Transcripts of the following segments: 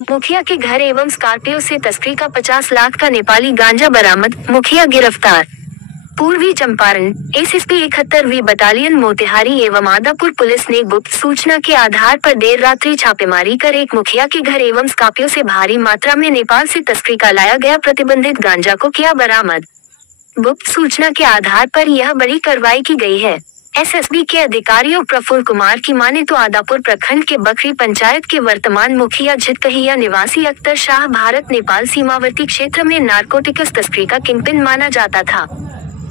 मुखिया के घर एवं स्कॉर्पियो से तस्करी का 50 लाख का नेपाली गांजा बरामद, मुखिया गिरफ्तार। पूर्वी चंपारण एसएसपी 71वीं बटालियन मोतिहारी एवं आदापुर पुलिस ने गुप्त सूचना के आधार पर देर रात्रि छापेमारी कर एक मुखिया के घर एवं स्कॉर्पियो से भारी मात्रा में नेपाल से तस्करी का लाया गया प्रतिबंधित गांजा को किया बरामद। गुप्त सूचना के आधार पर यह बड़ी कार्रवाई की गई है। एसएसबी के अधिकारियों प्रफुल्ल कुमार की माने तो आदापुर प्रखंड के बकरी पंचायत के वर्तमान मुखिया झितकहिया निवासी अख्तर शाह भारत नेपाल सीमावर्ती क्षेत्र में नारकोटिक्स तस्करी का किंगपिन माना जाता था,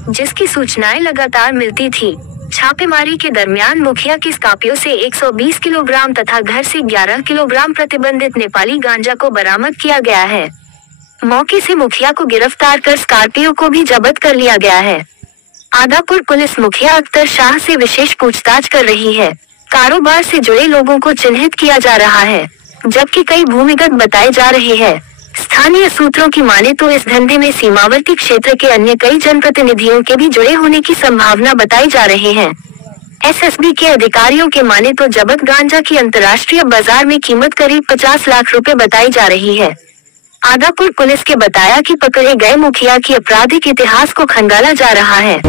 जिसकी सूचनाएं लगातार मिलती थी। छापेमारी के दरमियान मुखिया की स्कॉर्पियो से 120 किलोग्राम तथा घर से 11 किलोग्राम प्रतिबंधित नेपाली गांजा को बरामद किया गया है। मौके से मुखिया को गिरफ्तार कर स्कॉर्पियो को भी जब्त कर लिया गया है। आदापुर पुलिस मुखिया अख्तर शाह से विशेष पूछताछ कर रही है। कारोबार से जुड़े लोगों को चिन्हित किया जा रहा है, जबकि कई भूमिगत बताए जा रहे हैं। स्थानीय सूत्रों की माने तो इस धंधे में सीमावर्ती क्षेत्र के अन्य कई जनप्रतिनिधियों के भी जुड़े होने की संभावना बताई जा रही है। एसएसबी के अधिकारियों के माने तो जब्त गांजा की अंतर्राष्ट्रीय बाजार में कीमत करीब 50 लाख रुपए बताई जा रही है। आदापुर पुलिस के बताया कि पकड़े गए मुखिया की आपराधिक इतिहास को खंगाला जा रहा है।